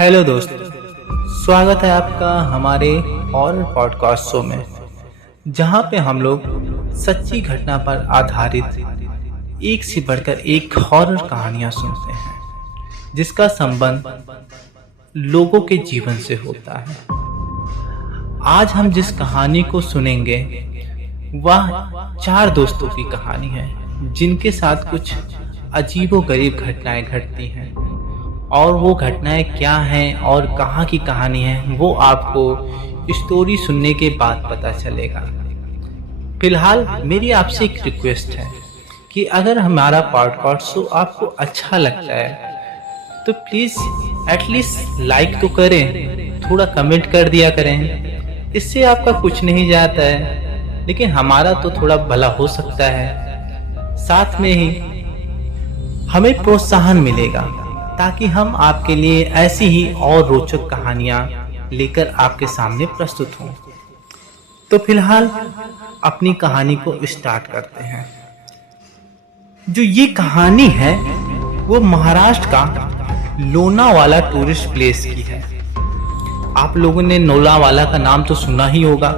Hello दोस्तों, स्वागत है आपका हमारे हॉरर पॉडकास्ट शो में, जहां पे हम लोग सच्ची घटना पर आधारित एक से बढ़कर एक हॉरर कहानियां सुनते हैं जिसका संबंध लोगों के जीवन से होता है। आज हम जिस कहानी को सुनेंगे वह 4 दोस्तों की कहानी है जिनके साथ कुछ अजीबोगरीब घटनाएं घटती हैं, और वो घटनाएं क्या हैं और कहाँ की कहानी है वो आपको स्टोरी सुनने के बाद पता चलेगा। फिलहाल मेरी आपसे एक रिक्वेस्ट है कि अगर हमारा पॉडकास्ट शो आपको अच्छा लगता है तो प्लीज़ एटलीस्ट लाइक तो करें, थोड़ा कमेंट कर दिया करें। इससे आपका कुछ नहीं जाता है, लेकिन हमारा तो थोड़ा भला हो सकता है। साथ में ही हमें प्रोत्साहन मिलेगा ताकि हम आपके लिए ऐसी ही और रोचक कहानियां लेकर आपके सामने प्रस्तुत हों। तो फिलहाल अपनी कहानी को स्टार्ट करते हैं। जो ये कहानी है वो महाराष्ट्र का लोनावाला टूरिस्ट प्लेस की है। आप लोगों ने लोनावाला का नाम तो सुना ही होगा।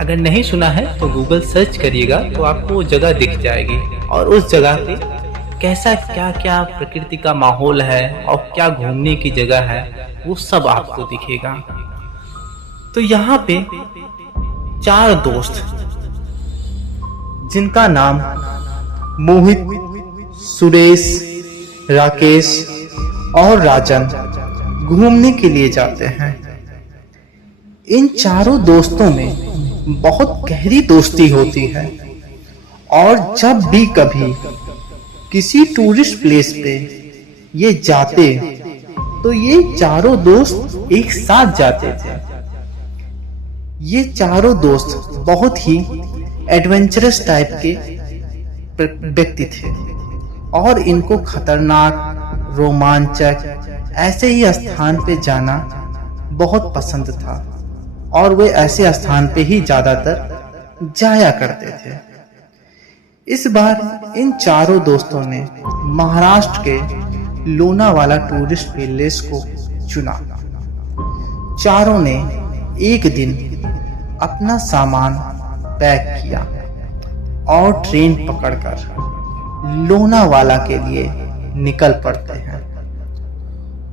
अगर नहीं सुना है तो गूगल सर्च करिएगा तो आपको वो जगह दिख जाएगी, और उस जगह पे कैसा क्या क्या प्रकृति का माहौल है और क्या घूमने की जगह है वो सब आपको दिखेगा। तो यहाँ पे 4 दोस्त जिनका नाम मोहित, सुरेश, राकेश और राजन घूमने के लिए जाते हैं। इन चारों दोस्तों में बहुत गहरी दोस्ती होती है, और जब भी कभी किसी टूरिस्ट प्लेस पे ये जाते तो ये चारों दोस्त एक साथ जाते थे। ये चारों दोस्त बहुत ही एडवेंचरस टाइप के व्यक्ति थे, और इनको खतरनाक, रोमांचक ऐसे ही स्थान पे जाना बहुत पसंद था, और वे ऐसे स्थान पे ही ज्यादातर जाया करते थे। इस बार इन चारों दोस्तों ने महाराष्ट्र के लोनावाला टूरिस्ट प्लेस को चुना। चारों ने एक दिन अपना सामान पैक किया और ट्रेन पकड़कर लोनावाला के लिए निकल पड़ते हैं।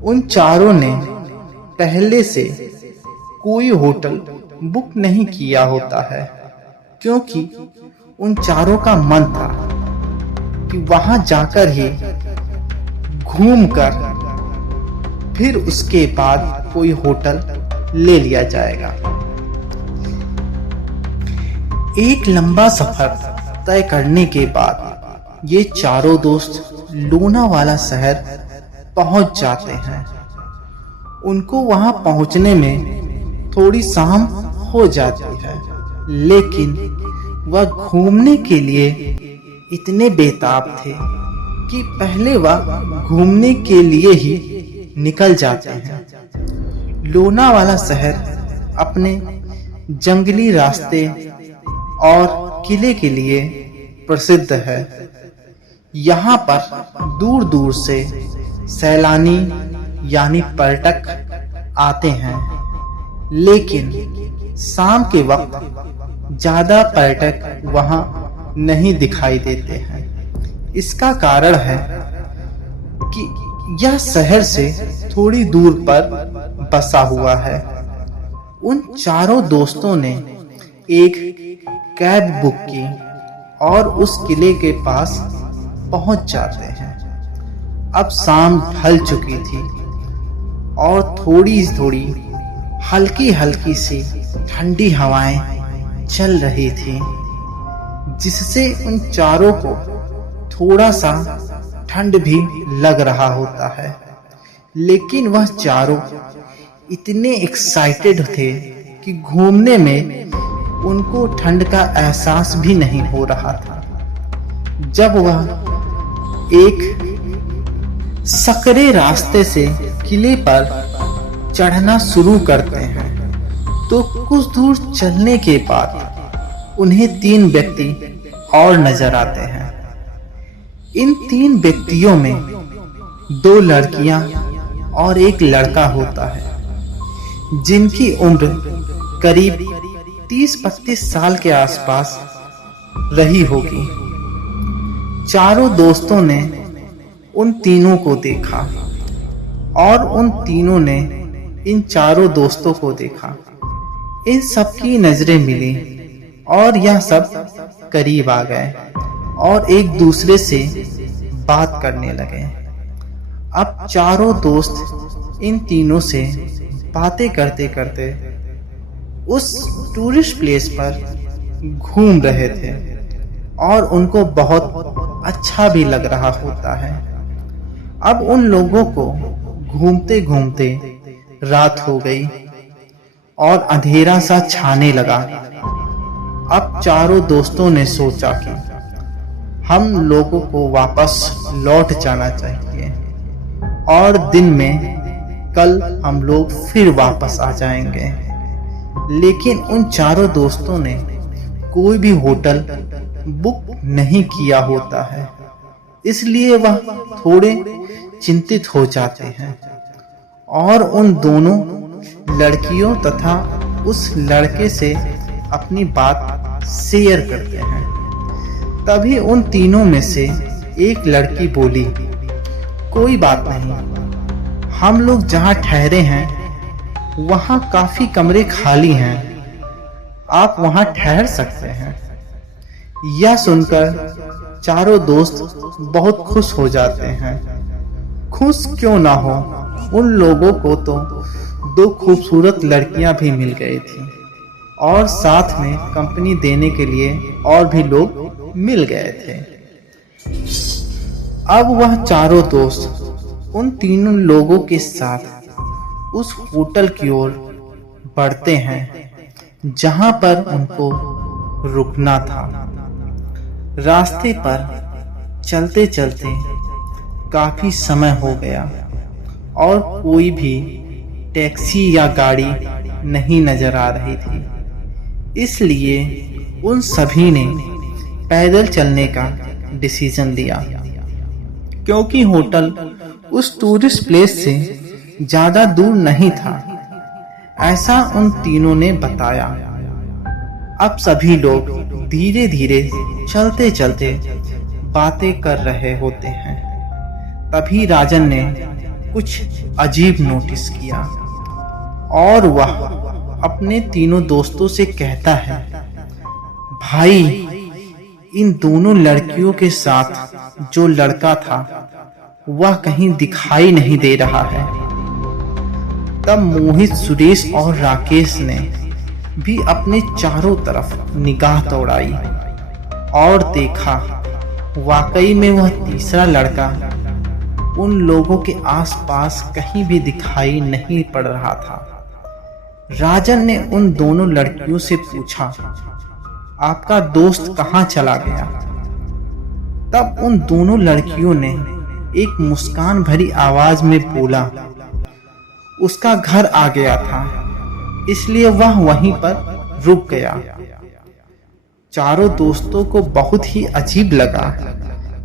उन चारों ने पहले से कोई होटल बुक नहीं किया होता है, क्योंकि उन चारों का मन था कि वहां जाकर ही घूमकर फिर उसके बाद कोई होटल ले लिया जाएगा। एक लंबा सफर तय करने के बाद ये चारों दोस्त लोनावाला शहर पहुंच जाते हैं। उनको वहां पहुंचने में थोड़ी शाम हो जाती है, लेकिन वह घूमने के लिए इतने बेताब थे कि पहले वह घूमने के लिए ही निकल जाते हैं। लोनावाला शहर अपने जंगली रास्ते और किले के लिए प्रसिद्ध है। यहाँ पर दूर दूर से सैलानी यानी पर्यटक आते हैं, लेकिन शाम के वक्त ज्यादा पर्यटक वहां नहीं दिखाई देते हैं। इसका कारण है कि यह शहर से थोड़ी दूर पर बसा हुआ है। उन चारों दोस्तों ने एक कैब बुक की और उस किले के पास पहुंच जाते हैं। अब शाम ढल चुकी थी और थोड़ी थोड़ी हल्की हल्की सी ठंडी हवाएं चल रही थी, जिससे उन चारों को थोड़ा सा ठंड भी लग रहा होता है। लेकिन वह चारों इतने एक्साइटेड थे कि घूमने में उनको ठंड का एहसास भी नहीं हो रहा था। जब वह एक सकरे रास्ते से किले पर चढ़ना शुरू करते हैं तो कुछ दूर चलने के बाद उन्हें 3 व्यक्ति और नजर आते हैं। इन 3 व्यक्तियों में 2 लड़कियां और एक लड़का होता है जिनकी उम्र करीब 30-32 साल के आसपास रही होगी। चारों दोस्तों ने उन तीनों को देखा और उन तीनों ने इन चारों दोस्तों को देखा। इन सबकी नजरें मिली और यह सब करीब आ गए और एक दूसरे से बात करने लगे। अब चारों दोस्त इन तीनों से बातें करते करते उस टूरिस्ट प्लेस पर घूम रहे थे और उनको बहुत अच्छा भी लग रहा होता है। अब उन लोगों को घूमते घूमते रात हो गई और अंधेरा सा छाने लगा। अब चारों दोस्तों ने सोचा कि हम लोगों को वापस लौट जाना चाहिए और दिन में कल हम लोग फिर वापस आ जाएंगे। लेकिन उन चारों दोस्तों ने कोई भी होटल बुक नहीं किया होता है, इसलिए वह थोड़े चिंतित हो जाते हैं और उन दोनों लड़कियों तथा उस लड़के से अपनी बात शेयर करते हैं। तभी उन तीनों में से एक लड़की बोली, कोई बात नहीं, हम लोग जहाँ ठहरे हैं वहाँ काफी कमरे खाली हैं, आप वहाँ ठहर सकते हैं। यह सुनकर चारों दोस्त बहुत खुश हो जाते हैं। खुश क्यों ना हो, उन लोगों को तो दो खूबसूरत लड़कियां भी मिल गई थी और साथ में कंपनी देने के लिए और भी लोग मिल गए थे। अब वह चारों दोस्त उन तीनों लोगों के साथ उस होटल की ओर बढ़ते हैं जहां पर उनको रुकना था। रास्ते पर चलते चलते काफी समय हो गया और कोई भी टैक्सी या गाड़ी नहीं नजर आ रही थी, इसलिए उन सभी ने पैदल चलने का डिसीजन लिया। क्योंकि होटल उस टूरिस्ट प्लेस से ज्यादा दूर नहीं था, ऐसा उन तीनों ने बताया। अब सभी लोग धीरे धीरे चलते चलते बातें कर रहे होते हैं। तभी राजन ने कुछ अजीब नोटिस किया और वह अपने तीनों दोस्तों से कहता है, भाई, इन दोनों लड़कियों के साथ जो लड़का था वह कहीं दिखाई नहीं दे रहा है। तब मोहित, सुरेश और राकेश ने भी अपने चारों तरफ निगाह दौड़ाई और देखा वाकई में वह तीसरा लड़का उन लोगों के आसपास कहीं भी दिखाई नहीं पड़ रहा था। राजन ने उन दोनों लड़कियों से पूछा, आपका दोस्त कहाँ चला गया? तब उन दोनों लड़कियों ने एक मुस्कान भरी आवाज में बोला, उसका घर आ गया था, इसलिए वह वहीं पर रुक गया। चारों दोस्तों को बहुत ही अजीब लगा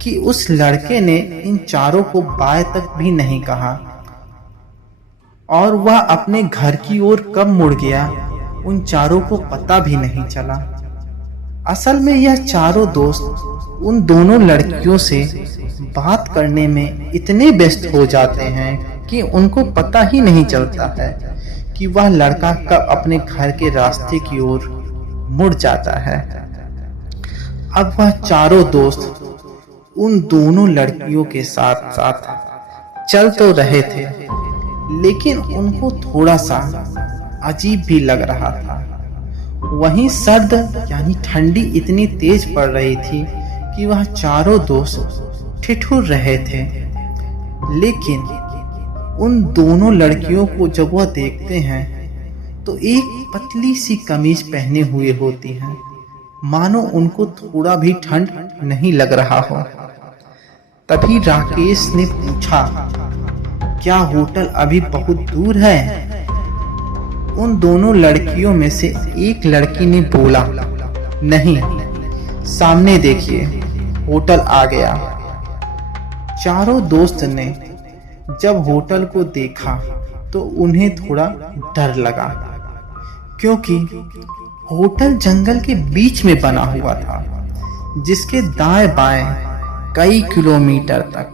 कि उस लड़के ने इन चारों को बाय तक भी नहीं कहा और वह अपने घर की ओर कब मुड़ गया उन चारों को पता भी नहीं चला। असल में यह चारों दोस्त उन दोनों लड़कियों से बात करने में इतने व्यस्त हो जाते हैं कि उनको पता ही नहीं चलता है कि वह लड़का कब अपने घर के रास्ते की ओर मुड़ जाता है। अब वह चारों दोस्त उन दोनों लड़कियों के साथ साथ चल तो रहे थे, लेकिन उनको थोड़ा सा अजीब भी लग रहा था। वहीं सर्द यानी ठंडी इतनी तेज पड़ रही थी कि वह चारों दोस्त ठिठुर रहे थे। लेकिन उन दोनों लड़कियों को जब वह देखते हैं तो एक पतली सी कमीज पहने हुए होती हैं, मानो उनको थोड़ा भी ठंड नहीं लग रहा हो। तभी राकेश ने पूछा, क्या होटल अभी बहुत दूर है? उन दोनों लड़कियों में से एक लड़की ने बोला, नहीं, सामने देखिए, होटल आ गया। चारों दोस्त ने जब होटल को देखा तो उन्हें थोड़ा डर लगा, क्योंकि होटल जंगल के बीच में बना हुआ था, जिसके दाएं बाएं कई किलोमीटर तक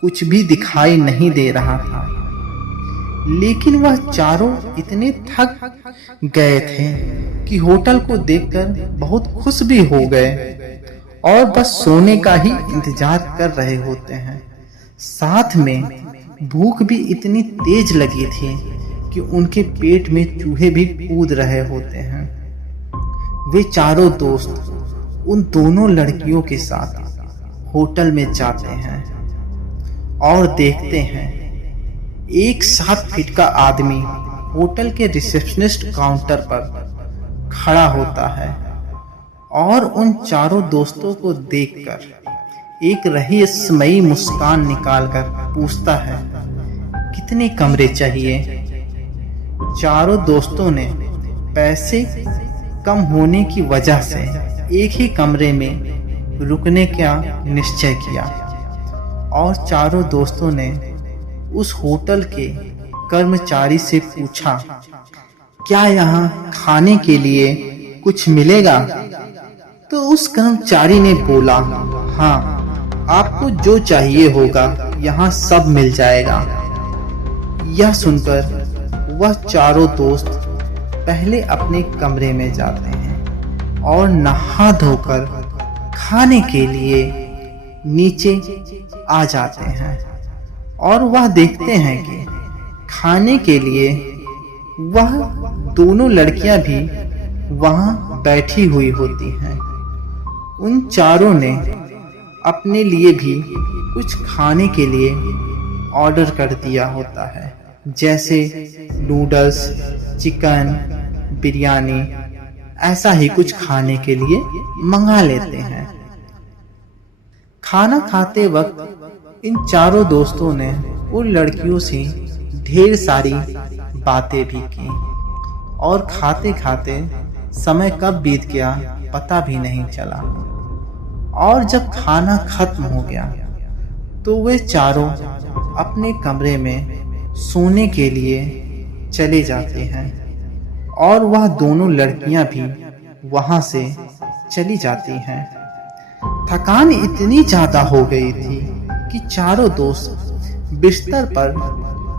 कुछ भी दिखाई नहीं दे रहा था। लेकिन वह चारों इतने थक गए थे कि होटल को देखकर बहुत खुश भी हो गए और बस सोने का ही इंतजार कर रहे होते हैं। साथ में भूख भी इतनी तेज लगी थी कि उनके पेट में चूहे भी कूद रहे होते हैं। वे चारों दोस्त उन दोनों लड़कियों के साथ होटल में जाते हैं और देखते हैं एक 7 फीट का आदमी होटल के रिसेप्शनिस्ट काउंटर पर खड़ा होता है और उन चारों दोस्तों को देखकर एक रहस्यमयी मुस्कान निकालकर पूछता है, कितने कमरे चाहिए? चारों दोस्तों ने पैसे कम होने की वजह से एक ही कमरे में रुकने का निश्चय किया और चारों दोस्तों ने उस होटल के कर्मचारी से पूछा, क्या यहाँ खाने के लिए कुछ मिलेगा? तो उस कर्मचारी ने बोला, हाँ, आपको जो चाहिए होगा यहाँ सब मिल जाएगा। यह सुनकर वह चारों दोस्त पहले अपने कमरे में जाते हैं और नहा धोकर खाने के लिए नीचे आ जाते हैं और वह देखते हैं कि खाने के लिए वह दोनों लड़कियां भी वहां बैठी हुई होती हैं। उन चारों ने अपने लिए भी कुछ खाने के लिए ऑर्डर कर दिया होता है, जैसे नूडल्स, चिकन, बिरयानी, ऐसा ही कुछ खाने के लिए मंगा लेते हैं। खाना खाते वक्त इन चारों दोस्तों ने उन लड़कियों से ढेर सारी बातें भी की और खाते खाते समय कब बीत गया पता भी नहीं चला। और जब खाना खत्म हो गया तो वे चारों अपने कमरे में सोने के लिए चले जाते हैं और वह दोनों लड़कियां भी वहां से चली जाती हैं। थकान इतनी ज्यादा हो गई थी कि चारों दोस्त बिस्तर पर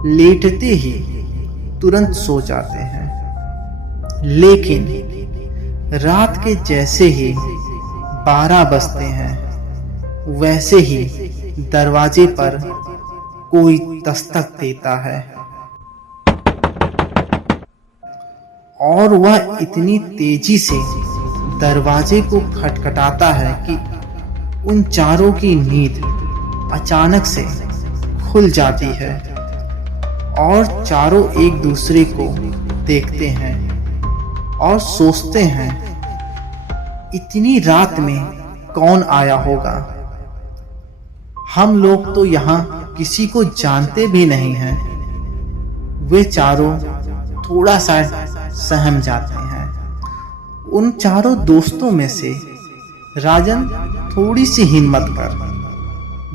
लेटते ही तुरंत सो जाते हैं। लेकिन रात के जैसे ही 12 बजते हैं, वैसे ही दरवाजे पर कोई दस्तक देता है और वह इतनी तेजी से दरवाजे को खटखटाता है कि उन चारों की नींद अचानक से खुल जाती है और चारों एक दूसरे को देखते हैं और सोचते हैं, इतनी रात में कौन आया होगा? हम लोग तो यहाँ किसी को जानते भी नहीं हैं। वे चारों थोड़ा सा सहम जाते हैं। उन चारों दोस्तों में से राजन थोड़ी सी हिम्मत कर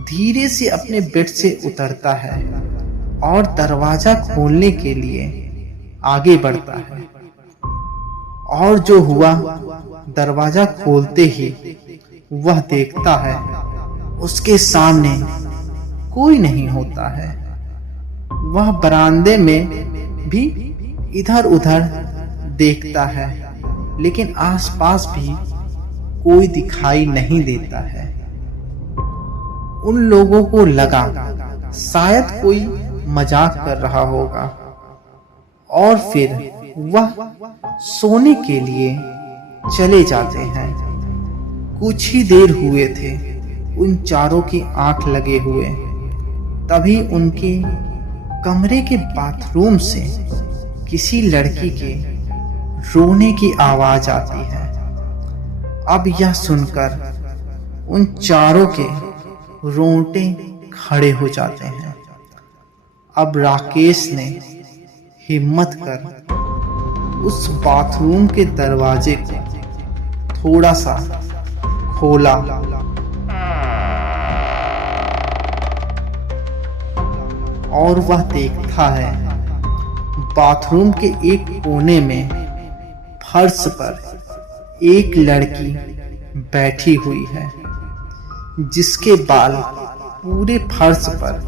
धीरे से अपने बेड से उतरता है और दरवाजा खोलने के लिए आगे बढ़ता है। और जो हुआ, दरवाजा खोलते ही वह देखता है उसके सामने कोई नहीं होता है। वह बरामदे में भी इधर उधर देखता है, लेकिन आसपास भी कोई दिखाई नहीं देता है। उन लोगों को लगा शायद कोई मजाक कर रहा होगा और फिर वह सोने के लिए चले जाते हैं। कुछ ही देर हुए थे उन चारों की आंख लगे हुए, तभी उनके कमरे के बाथरूम से किसी लड़की के रोने की आवाज आती है। अब यह सुनकर उन चारों के रोंगटे खड़े हो जाते हैं। अब राकेश ने हिम्मत कर उस बाथरूम के दरवाजे को थोड़ा सा खोला और वह देखता है बाथरूम के एक कोने में फर्श पर एक लड़की बैठी हुई है, जिसके बाल पूरे फर्श पर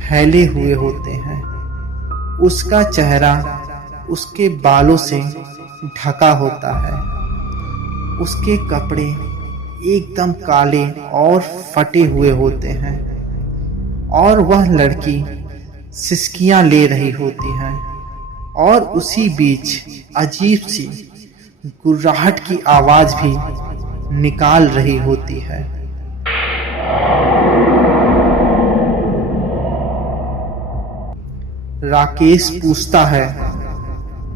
फैले हुए होते हैं। उसका चेहरा उसके बालों से ढका होता है। उसके कपड़े एकदम काले और फटे हुए होते हैं और वह लड़की सिसकियां ले रही होती है और उसी बीच अजीब सी गुर्राहट की आवाज भी निकाल रही होती है। राकेश पूछता है,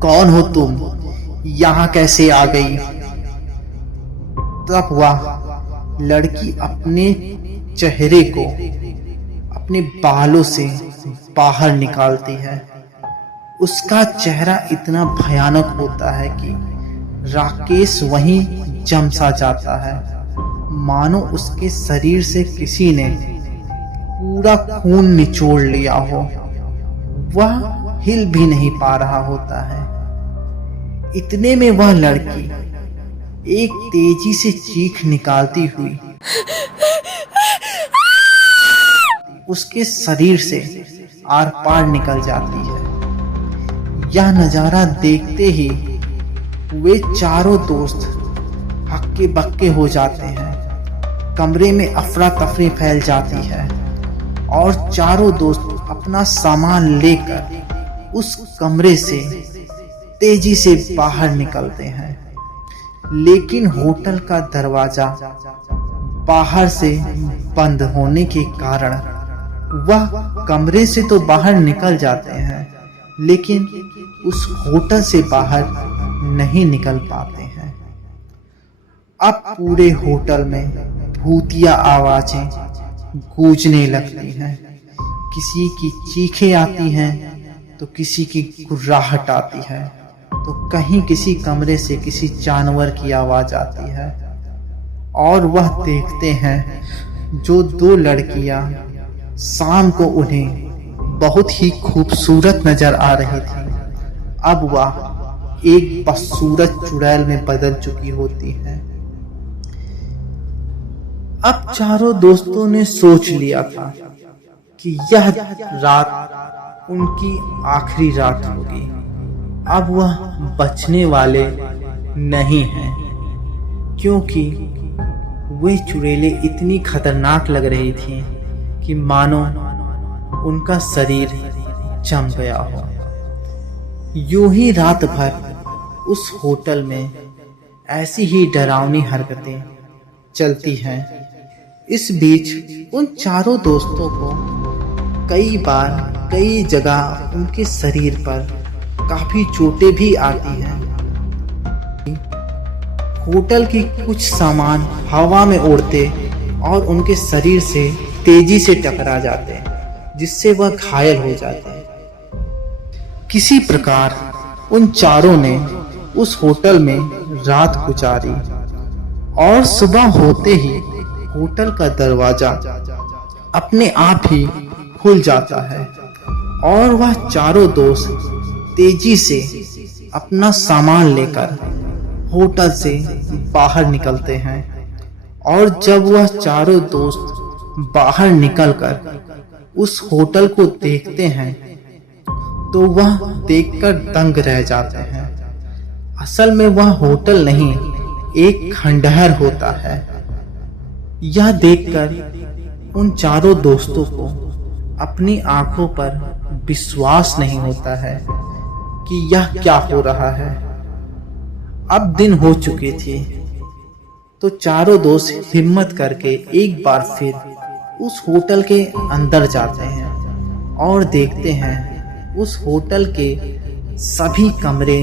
कौन हो तुम? यहाँ कैसे आ गई? तब वह लड़की अपने चेहरे को अपने बालों से बाहर निकालती है। उसका चेहरा इतना भयानक होता है कि राकेश वहीं जम सा जाता है, मानो उसके शरीर से किसी ने पूरा खून निचोड़ लिया हो। वह हिल भी नहीं पा रहा होता है। इतने में वह लड़की एक तेजी से चीख निकालती हुई उसके शरीर से आर पार निकल जाती है। यह नजारा देखते ही वे चारों दोस्त हक्के बक्के हो जाते हैं। कमरे में अफरा तफरी फैल जाती है और चारों दोस्त अपना सामान लेकर उस कमरे से तेजी से बाहर निकलते हैं। लेकिन होटल का दरवाजा बाहर से बंद होने के कारण वह कमरे से तो बाहर निकल जाते हैं, लेकिन उस होटल से बाहर नहीं निकल पाते हैं। अब पूरे होटल में भूतिया आवाजें गूंजने लगती हैं। किसी की चीखें आती हैं तो किसी की गुर्राहट आती है, तो कहीं किसी कमरे से किसी जानवर की आवाज आती है। और वह देखते हैं जो दो लड़कियां शाम को उन्हें बहुत ही खूबसूरत नजर आ रही थी, अब वह एक बदसूरत चुड़ैल में बदल चुकी होती है। अब चारों दोस्तों ने सोच लिया था कि यह रात उनकी आखिरी रात होगी। अब वह बचने वाले नहीं हैं, क्योंकि वे चुड़ैलें इतनी खतरनाक लग रही थीं कि मानो उनका शरीर जम गया हो। यूं ही रात भर उस होटल में ऐसी ही डरावनी हरकतें चलती हैं। इस बीच उन चारों दोस्तों को कई बार कई जगह उनके शरीर पर काफी चोटें भी आती हैं। होटल की कुछ सामान हवा में उड़ते और उनके शरीर से तेजी से टकरा जाते हैं, जिससे वह घायल हो जाते हैं। किसी प्रकार उन चारों ने उस होटल में रात गुजारी और सुबह होते ही होटल का दरवाजा अपने आप ही खुल जाता है और वह चारों दोस्त तेजी से अपना सामान लेकर होटल से बाहर निकलते हैं। और जब वह चारों दोस्त बाहर निकलकर उस होटल को देखते हैं तो वह देखकर दंग रह जाते हैं। असल में वह होटल नहीं, एक खंडहर होता है। यह देखकर उन चारों दोस्तों को अपनी आंखों पर विश्वास नहीं होता है कि यह क्या हो रहा है। अब दिन हो चुके थे, तो चारों दोस्त हिम्मत करके एक बार फिर उस होटल के अंदर जाते हैं और देखते हैं उस होटल के सभी कमरे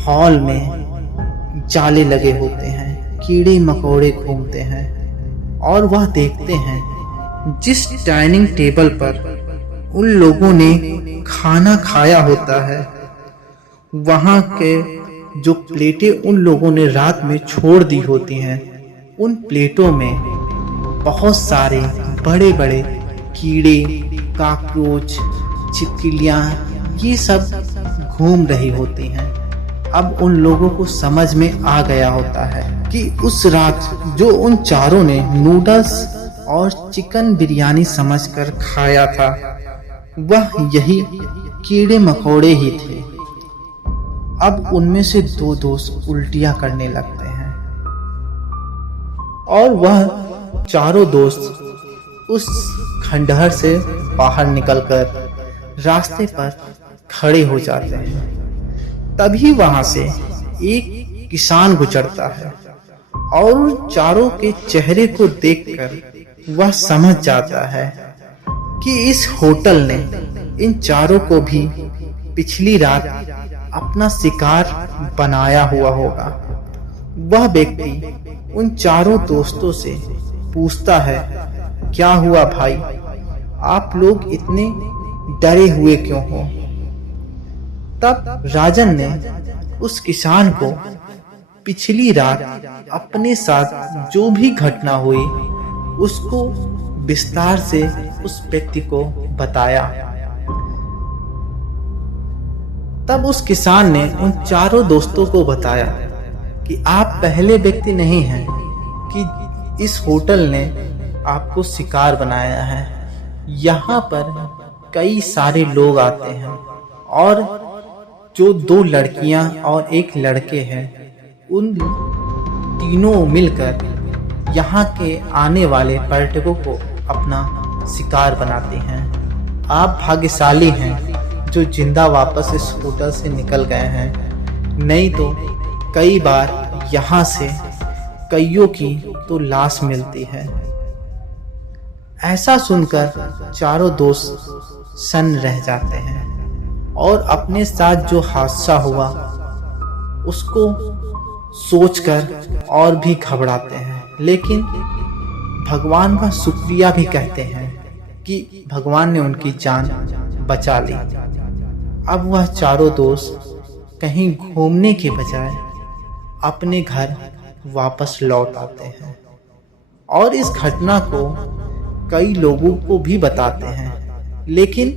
हॉल में जाले लगे होते हैं, कीड़े मकोड़े घूमते हैं। और वह देखते हैं जिस डाइनिंग टेबल पर उन लोगों ने खाना खाया होता है, वहां के जो प्लेटें उन लोगों ने रात में छोड़ दी होती हैं, उन प्लेटों में बहुत सारे बड़े बड़े कीड़े कॉकरोच, छिपकलियाँ ये सब घूम रही होती हैं। अब उन लोगों को समझ में आ गया होता है कि उस रात जो उन चारों ने नूडल्स और चिकन बिरयानी समझकर खाया था वह यही कीड़े मकोड़े ही थे। अब उनमें से दो दोस्त उल्टियां करने लगते हैं और वह चारों दोस्त उस खंडहर से बाहर निकलकर रास्ते पर खड़े हो जाते हैं। तभी वहां से एक किसान गुजरता है और चारों के चेहरे को देखकर वह समझ जाता है कि इस होटल ने इन चारों को भी पिछली रात अपना शिकार बनाया हुआ होगा। वह व्यक्ति उन चारों दोस्तों से पूछता है, क्या हुआ भाई, आप लोग इतने डरे हुए क्यों हो? तब राजन ने उस किसान को पिछली रात अपने साथ जो भी घटना हुई उसको विस्तार से उस व्यक्ति को बताया। तब उस किसान ने उन चारों दोस्तों को बताया कि आप पहले व्यक्ति नहीं हैं कि इस होटल ने आपको शिकार बनाया है। यहाँ पर कई सारे लोग आते हैं और जो दो लड़कियां और एक लड़के हैं उन तीनों मिलकर यहाँ के आने वाले पर्यटकों को अपना शिकार बनाते हैं। आप भाग्यशाली हैं जो जिंदा वापस इस होटल से निकल गए हैं, नहीं तो कई बार यहाँ से कईयों की तो लाश मिलती है। ऐसा सुनकर चारों दोस्त सन्न रह जाते हैं और अपने साथ जो हादसा हुआ उसको सोचकर और भी घबराते हैं, लेकिन भगवान का शुक्रिया भी कहते हैं कि भगवान ने उनकी जान बचा ली। अब वह चारों दोस्त कहीं घूमने के बजाय अपने घर वापस लौट आते हैं और इस घटना को कई लोगों को भी बताते हैं, लेकिन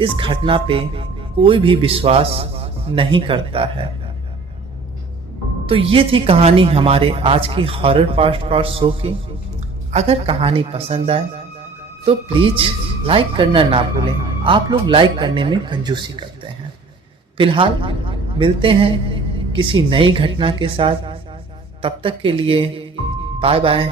इस घटना पे कोई भी विश्वास नहीं करता है। तो ये थी कहानी हमारे आज की हॉरर पॉडकास्ट शो की। अगर कहानी पसंद आए तो प्लीज लाइक करना ना भूलें। आप लोग लाइक करने में कंजूसी करते हैं। फिलहाल मिलते हैं किसी नई घटना के साथ, तब तक के लिए बाय बाय।